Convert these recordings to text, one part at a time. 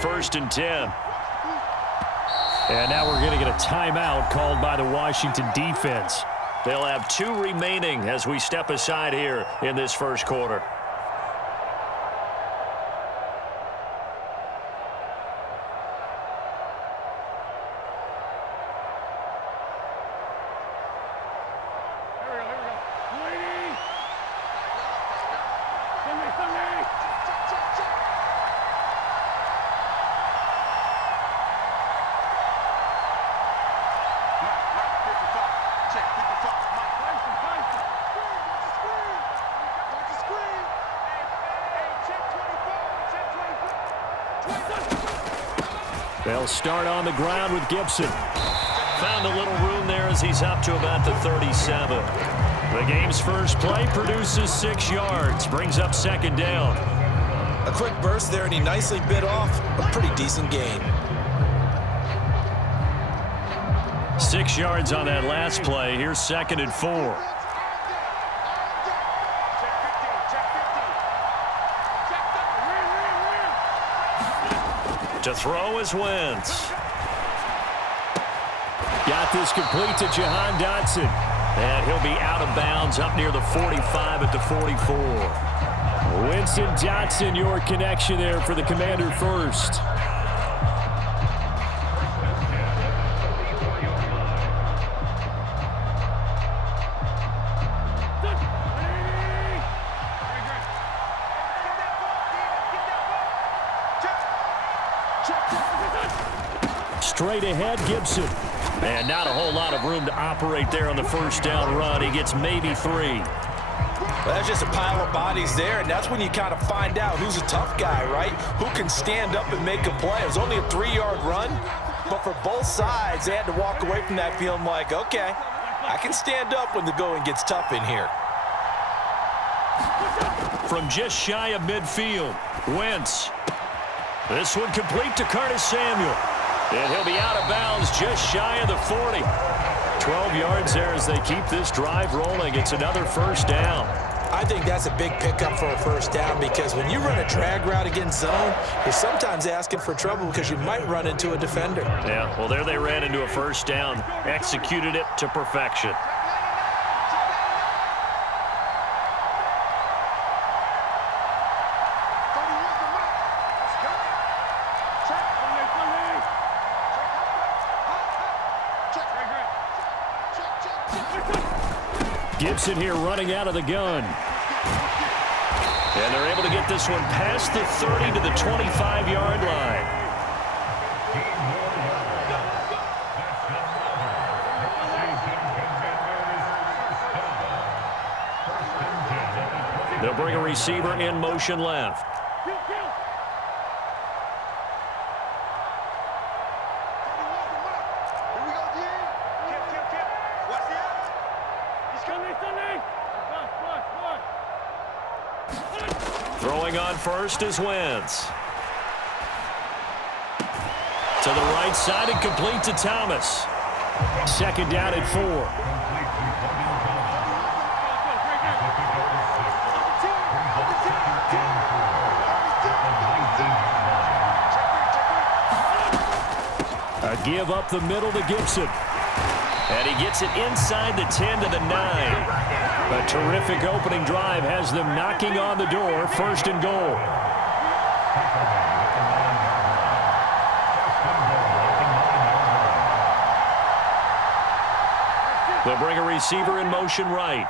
first and 10. And now we're going to get a timeout called by the Washington defense. They'll have 2 remaining as we step aside here in this first quarter. They'll start on the ground with Gibson. Found a little room there as he's up to about the 37. The game's first play produces 6 yards, brings up second down. A quick burst there, and he nicely bit off a pretty decent gain. 6 yards on that last play. Here's second and 4. To throw is Wentz. Got this complete to Jahan Dotson. And he'll be out of bounds up near the 45 at the 44. Winston Dotson, your connection there for the Commander first. Straight ahead, Gibson. And not a whole lot of room to operate there on the first down run. He gets maybe 3. Well, that's just a pile of bodies there, and that's when you kind of find out who's a tough guy, right? Who can stand up and make a play. It was only a 3-yard run, but for both sides, they had to walk away from that feeling like, okay, I can stand up when the going gets tough in here. From just shy of midfield, Wentz. This one complete to Curtis Samuel. And he'll be out of bounds just shy of the 40. 12 yards there as they keep this drive rolling. It's another first down. I think that's a big pickup for a first down because when you run a drag route against zone, you're sometimes asking for trouble because you might run into a defender. Yeah, well, there they ran into a first down. Executed it to perfection. Gibson here running out of the gun. And they're able to get this one past the 30 to the 25-yard line. They'll bring a receiver in motion left. Throwing on first is Wentz. To the right side and complete to Thomas. Second down at 4. A give up the middle to Gibson. And he gets it inside the 10 to the 9. A terrific opening drive has them knocking on the door, first and goal. They'll bring a receiver in motion right.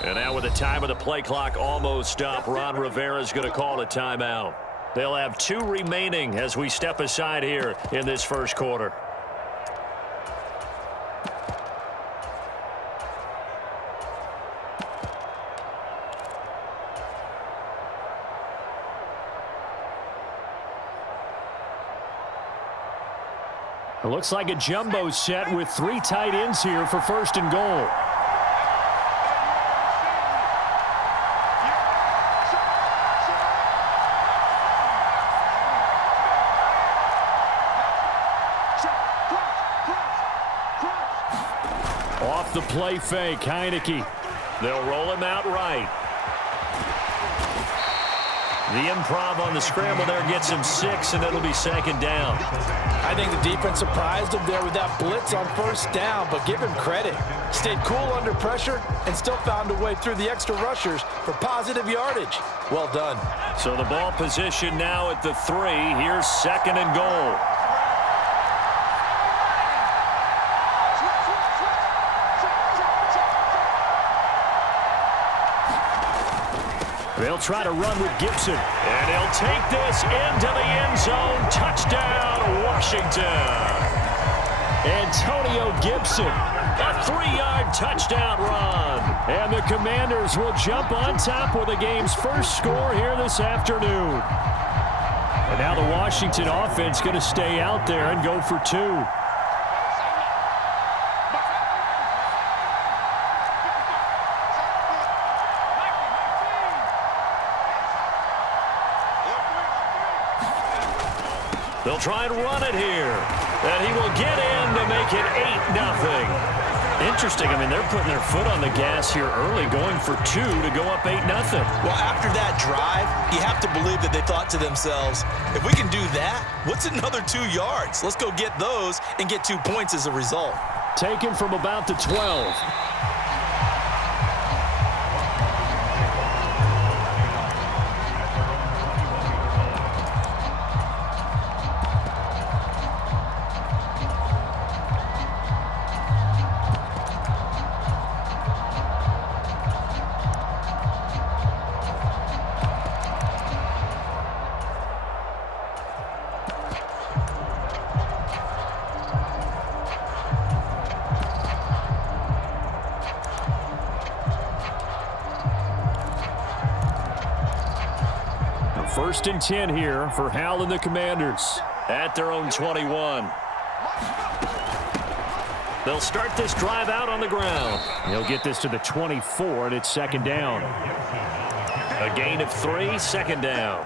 And now with the time of the play clock almost up, Ron Rivera's going to call a timeout. They'll have 2 remaining as we step aside here in this first quarter. It looks like a jumbo set with 3 tight ends here for first and goal. Off the play fake, Heineke. They'll roll him out right. The improv on the scramble there gets him 6, and it'll be second down. I think the defense surprised him there with that blitz on first down, but give him credit. Stayed cool under pressure and still found a way through the extra rushers for positive yardage. Well done. So the ball position now at the 3. Here's second and goal. They'll try to run with Gibson. And he'll take this into the end zone. Touchdown, Washington. Antonio Gibson, a 3-yard touchdown run. And the Commanders will jump on top with the game's first score here this afternoon. And now the Washington offense going to stay out there and go for 2. They'll try and run it here. And he will get in to make it 8-0. Interesting. I mean, they're putting their foot on the gas here early, going for 2 to go up 8-0. Well, after that drive, you have to believe that they thought to themselves, if we can do that, what's another 2 yards? Let's go get those and get 2 points as a result. Taken from about the 12. First and 10 here for Hal and the Commanders at their own 21. They'll start this drive out on the ground. He'll get this to the 24, and it's second down. A gain of 3, second down.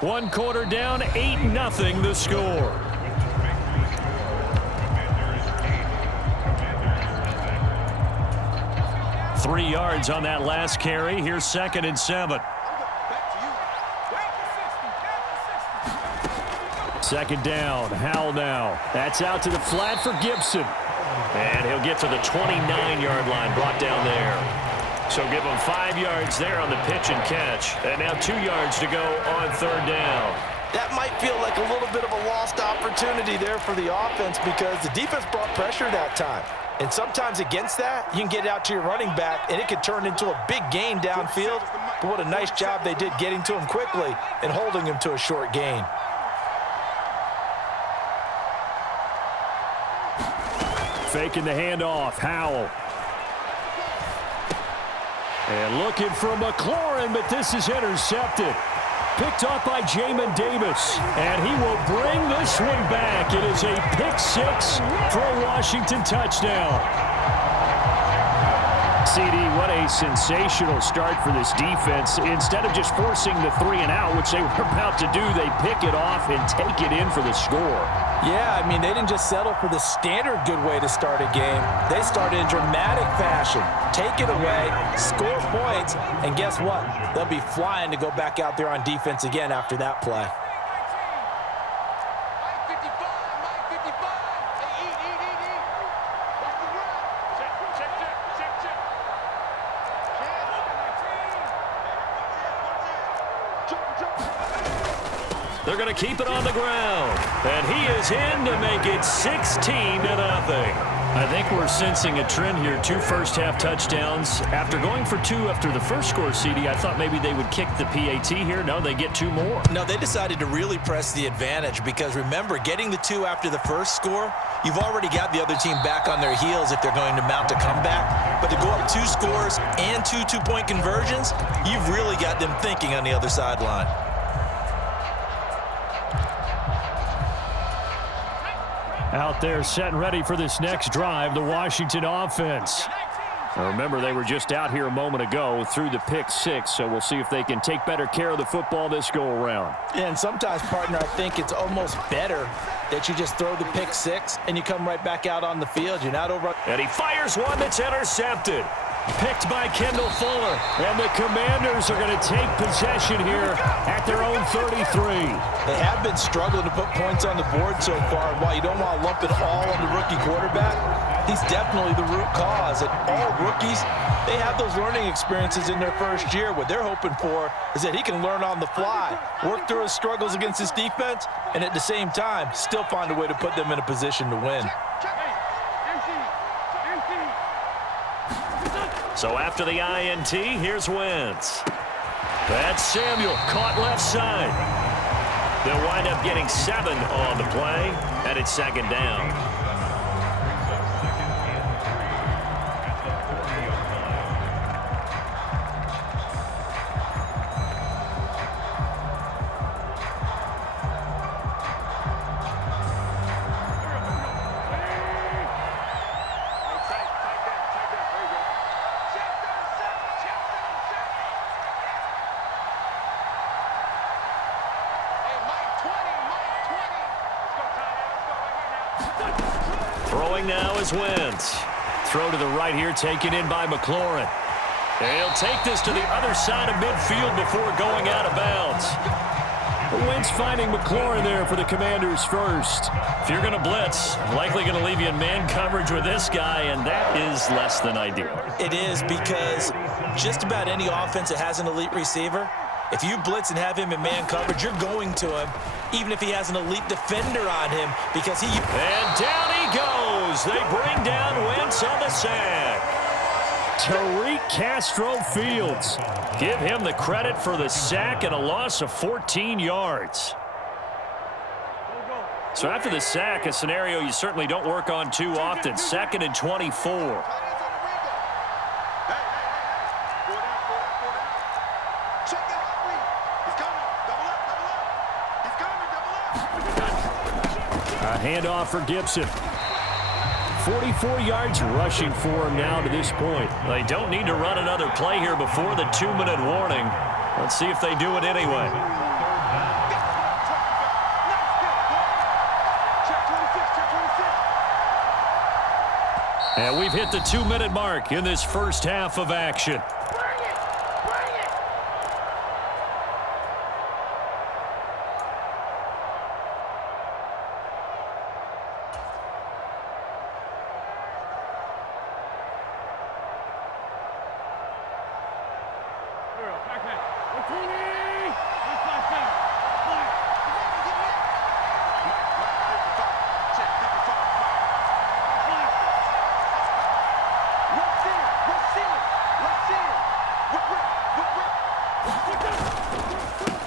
One quarter down, 8-0 the score. 3 yards on that last carry. Here's second and 7. Second down. Howell now. That's out to the flat for Gibson. And he'll get to the 29-yard line, brought down there. So give him 5 yards there on the pitch and catch. And now 2 yards to go on third down. That might feel like a little bit of a lost opportunity there for the offense because the defense brought pressure that time. And sometimes against that, you can get out to your running back, and it could turn into a big gain downfield. But what a nice job they did getting to him quickly and holding him to a short gain. Faking the handoff, Howell. And looking for McLaurin, but this is intercepted. Picked off by Jamin Davis. And he will bring this one back. It is a pick-6 for a Washington touchdown. CD, what a sensational start for this defense. Instead of just forcing the 3 and out, which they were about to do, they pick it off and take it in for the score. Yeah, I mean, they didn't just settle for the standard good way to start a game. They started in dramatic fashion. Take it away, score points, and guess what? They'll be flying to go back out there on defense again after that play. They're going to keep it on the ground. And he is in to make it 16-0. I think we're sensing a trend here. 2 first-half touchdowns. After going for 2 after the first score, CD, I thought maybe they would kick the PAT here. No, they get 2 more. No, they decided to really press the advantage because, remember, getting the 2 after the first score, you've already got the other team back on their heels if they're going to mount a comeback. But to go up 2 scores and 2 two-point conversions, you've really got them thinking on the other sideline. Out there set and ready for this next drive, the Washington offense. Now remember, they were just out here a moment ago through the pick six, so we'll see if they can take better care of the football this go-around. Yeah, and sometimes, partner, I think it's almost better that you just throw the pick six and you come right back out on the field. You're not over. And he fires one that's intercepted. Picked by Kendall Fuller. And the Commanders are going to take possession here at their own 33. They have been struggling to put points on the board so far. While you don't want to lump it all on the rookie quarterback, he's definitely the root cause. And all rookies, they have those learning experiences in their first year. What they're hoping for is that he can learn on the fly, work through his struggles against his defense, and at the same time, still find a way to put them in a position to win. So after the INT, here's Wentz. That's Samuel, caught left side. They'll wind up getting 7 on the play, and it's second down. Throwing now is Wentz. Throw to the right here, taken in by McLaurin. He'll take this to the other side of midfield before going out of bounds. Wentz finding McLaurin there for the Commanders first. If you're going to blitz, likely going to leave you in man coverage with this guy, and that is less than ideal. It is, because just about any offense that has an elite receiver, if you blitz and have him in man coverage, you're going to him, even if he has an elite defender on him, because he... And down he goes. They bring down Wentz on the sack. Tariq Castro-Fields. Give him the credit for the sack and a loss of 14 yards. So after the sack, a scenario you certainly don't work on too often. 2nd and 24. A handoff for Gibson. 44 yards rushing for him now to this point. They don't need to run another play here before the 2-minute warning. Let's see if they do it anyway. And we've hit the 2-minute mark in this first half of action.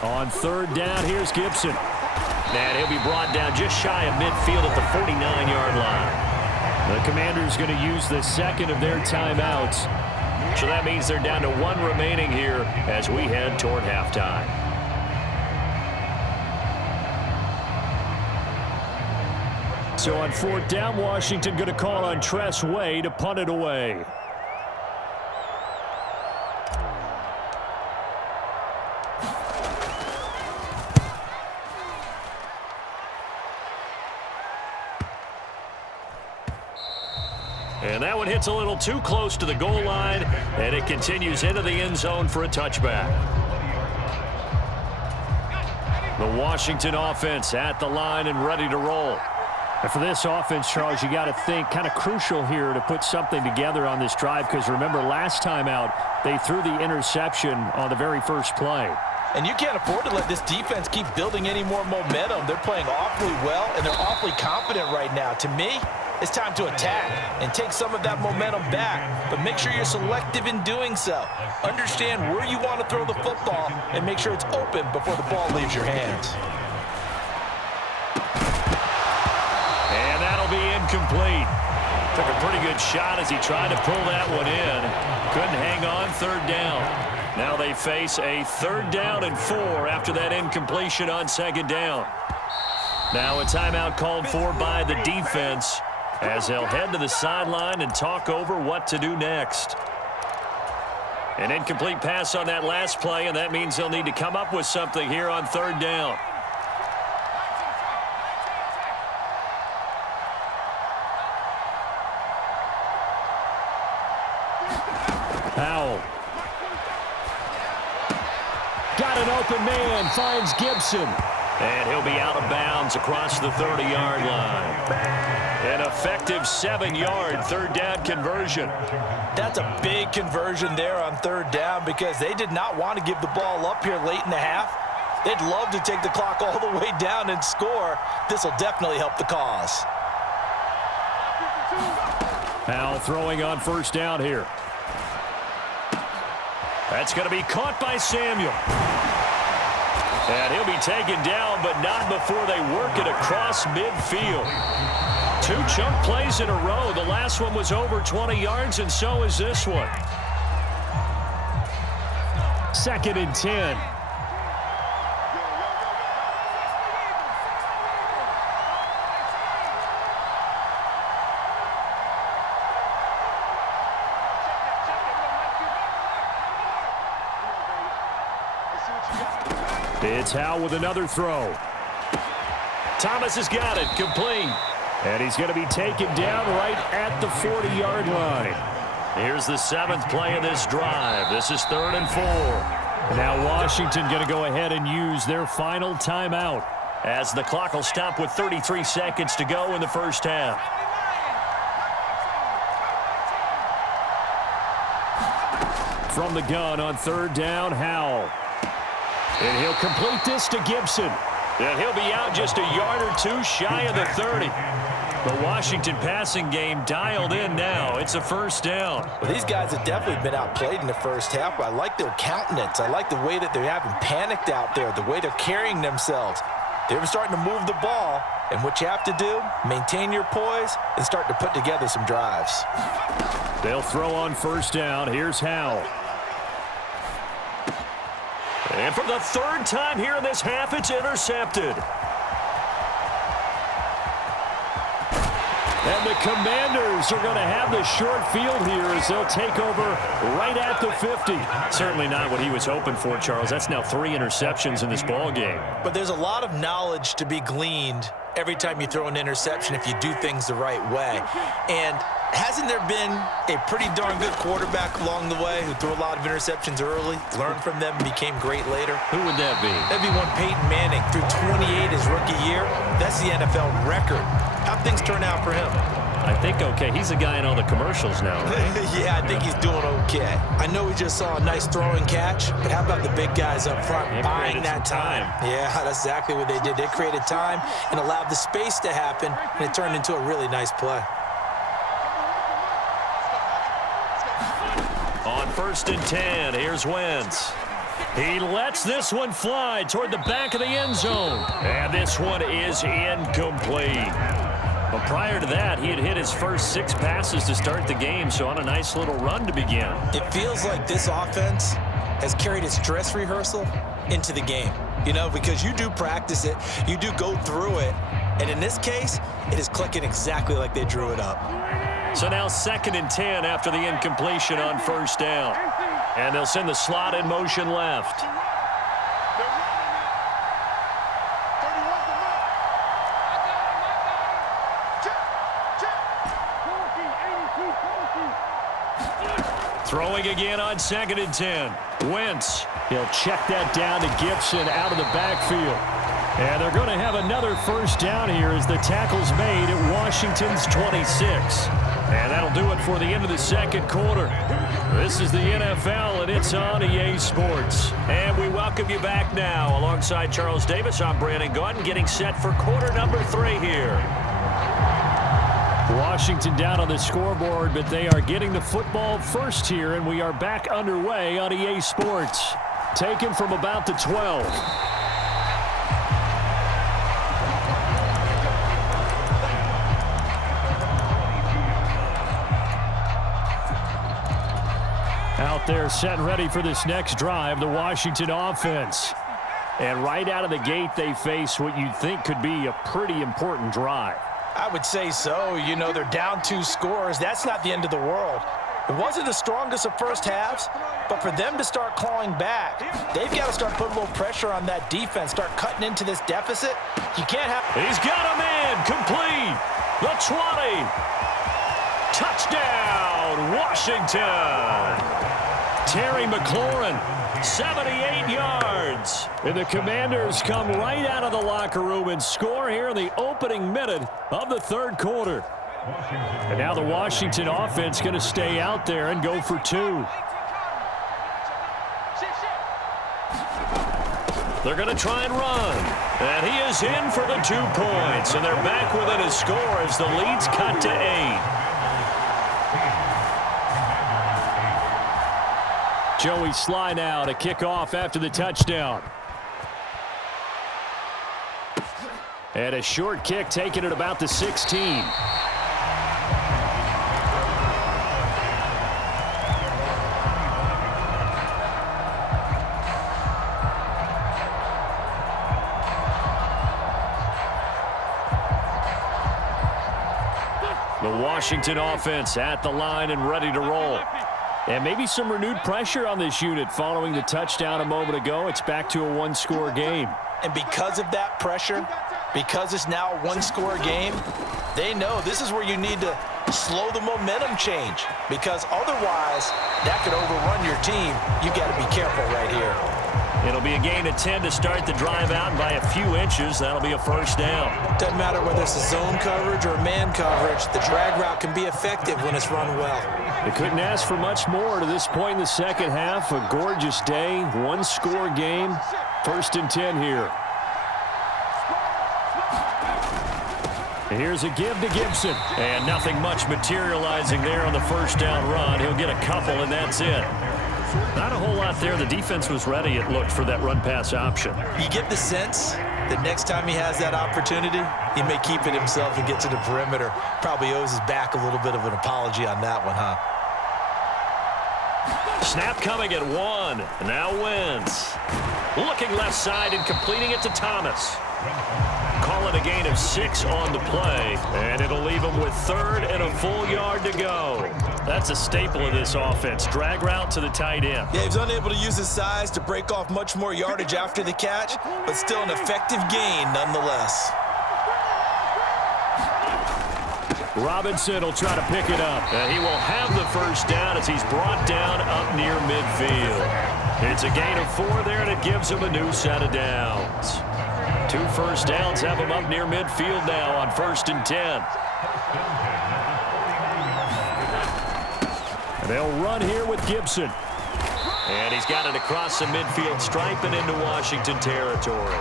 On 3rd down, here's Gibson. And he'll be brought down just shy of midfield at the 49-yard line. The Commanders going to use the 2nd of their timeouts. So that means they're down to 1 remaining here as we head toward halftime. So on 4th down, Washington going to call on Tress Way to punt it away. And that one hits a little too close to the goal line, and it continues into the end zone for a touchback. The Washington offense at the line and ready to roll. And for this offense, Charles, you got to think kind of crucial here to put something together on this drive, because remember last time out, they threw the interception on the very first play. And you can't afford to let this defense keep building any more momentum. They're playing awfully well, and they're awfully confident right now. To me, it's time to attack and take some of that momentum back, but make sure you're selective in doing so. Understand where you want to throw the football and make sure it's open before the ball leaves your hands. And that'll be incomplete. Took a pretty good shot as he tried to pull that one in. Couldn't hang on 3rd down. Now they face a 3rd down and 4 after that incompletion on 2nd down. Now a timeout called for by the defense. as they'll head to the sideline and talk over what to do next. An incomplete pass on that last play, and that means they'll need to come up with something here on third down. Powell. Got an open man, finds Gibson. And he'll be out of bounds across the 30-yard line. An effective 7-yard third down conversion. That's a big conversion there on third down because they did not want to give the ball up here late in the half. They'd love to take the clock all the way down and score. This will definitely help the cause. Powell throwing on first down here. That's going to be caught by Samuel. And he'll be taken down, but not before they work it across midfield. 2 chunk plays in a row. The last one was over 20 yards, and so is this one. 2nd and 10. It's Howell with another throw. Thomas has got it, complete. And he's going to be taken down right at the 40-yard line. Here's the 7th play of this drive. This is 3rd and 4. Now Washington going to go ahead and use their final timeout as the clock will stop with 33 seconds to go in the first half. From the gun on third down, Howell. And he'll complete this to Gibson. And he'll be out just a yard or 2 shy of the 30. The Washington passing game dialed in now. It's a first down. Well, these guys have definitely been outplayed in the first half. I like their countenance. I like the way that they're having panicked out there, the way they're carrying themselves. They're starting to move the ball. And what you have to do, maintain your poise and start to put together some drives. They'll throw on first down. Here's Howell. And for the 3rd time here in this half, it's intercepted. And the Commanders are going to have the short field here as they'll take over right at the 50. Certainly not what he was hoping for, Charles. That's now 3 interceptions in this ball game. But there's a lot of knowledge to be gleaned every time you throw an interception if you do things the right way. And hasn't there been a pretty darn good quarterback along the way who threw a lot of interceptions early, learned from them, and became great later? Who would that be? That'd be one Peyton Manning. Threw 28 his rookie year. That's the NFL record. How'd things turn out for him? I think okay. He's the guy in all the commercials now, right? Yeah, I think he's doing okay. I know we just saw a nice throwing catch, but how about the big guys up front buying that time? Yeah, that's exactly what they did. They created time and allowed the space to happen, and it turned into a really nice play. On 1st and 10, here's Wentz. He lets this one fly toward the back of the end zone. And this one is incomplete. But prior to that, he had hit his first 6 passes to start the game, so on a nice little run to begin. It feels like this offense has carried its dress rehearsal into the game. You know, because you do practice it, you do go through it, and in this case, it is clicking exactly like they drew it up. So now 2nd and 10 after the incompletion on first down. And they'll send the slot in motion left. Throwing again on 2nd and 10. Wentz. He'll check that down to Gibson out of the backfield. And they're going to have another first down here as the tackle's made at Washington's 26. And that'll do it for the end of the 2nd quarter. This is the NFL, and it's on EA Sports. And we welcome you back now. Alongside Charles Davis, I'm Brandon Gordon, getting set for quarter number 3 here. Washington down on the scoreboard, but they are getting the football first here, and we are back underway on EA Sports. Taken from about the 12. Out there set and ready for this next drive, the Washington offense. And right out of the gate, they face what you'd think could be a pretty important drive. I would say so. You know, they're down 2 scores. That's not the end of the world. It wasn't the strongest of first halves, but for them to start clawing back, they've got to start putting a little pressure on that defense, start cutting into this deficit. You can't have... He's got a man, complete. The 20. Touchdown, Washington. Terry McLaurin, 78 yards. And the Commanders come right out of the locker room and score here in the opening minute of the third quarter. And now the Washington offense going to stay out there and go for 2. They're going to try and run. And he is in for the 2 points. And they're back within a score as the lead's cut to 8. Joey Sly now to kick off after the touchdown. And a short kick taken at about the 16. The Washington offense at the line and ready to roll. And maybe some renewed pressure on this unit following the touchdown a moment ago. It's back to a 1-score game. And because of that pressure, because it's now a 1-score game, they know this is where you need to slow the momentum change, because otherwise that could overrun your team. You got to be careful right here. It'll be a gain of 10 to start the drive out, and by a few inches, that'll be a first down. Doesn't matter whether it's a zone coverage or man coverage, the drag route can be effective when it's run well. They couldn't ask for much more to this point in the second half. A gorgeous day, 1-score game, 1st and 10 here. Here's a give to Gibson. And nothing much materializing there on the first down run. He'll get a couple, and that's it. Not a whole lot there. The defense was ready, it looked, for that run-pass option. You get the sense that next time he has that opportunity, he may keep it himself and get to the perimeter. Probably owes his back a little bit of an apology on that one, huh? Snap coming at 1. Now Wentz. Looking left side and completing it to Thomas. Call it a gain of 6 on the play, and it'll leave him with 3rd and a full yard to go. That's a staple of this offense. Drag route to the tight end. Yeah, he was unable to use his size to break off much more yardage after the catch, but still an effective gain nonetheless. Robinson will try to pick it up, and he will have the first down as he's brought down up near midfield. It's a gain of 4 there, and it gives him a new set of downs. 2 first downs have him up near midfield now on 1st and 10. And they'll run here with Gibson. And he's got it across the midfield stripe and into Washington territory.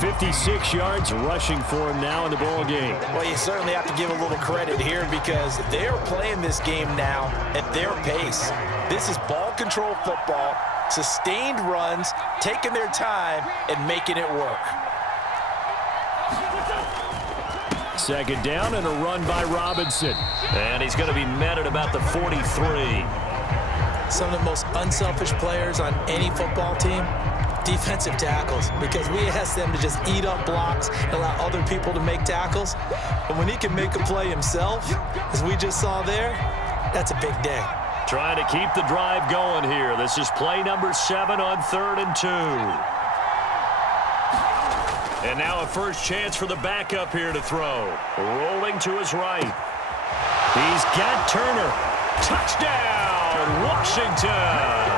56 yards rushing for him now in the ball game. Well, you certainly have to give a little credit here because they're playing this game now at their pace. This is ball control football, sustained runs, taking their time and making it work. 2nd down and a run by Robinson. And he's going to be met at about the 43. Some of the most unselfish players on any football team, defensive tackles, because we ask them to just eat up blocks and allow other people to make tackles. But when he can make a play himself, as we just saw there, that's a big day. Trying to keep the drive going here. This is play number 7 on 3rd and 2. And now a first chance for the backup here to throw. Rolling to his right. He's got Turner. Touchdown, Washington.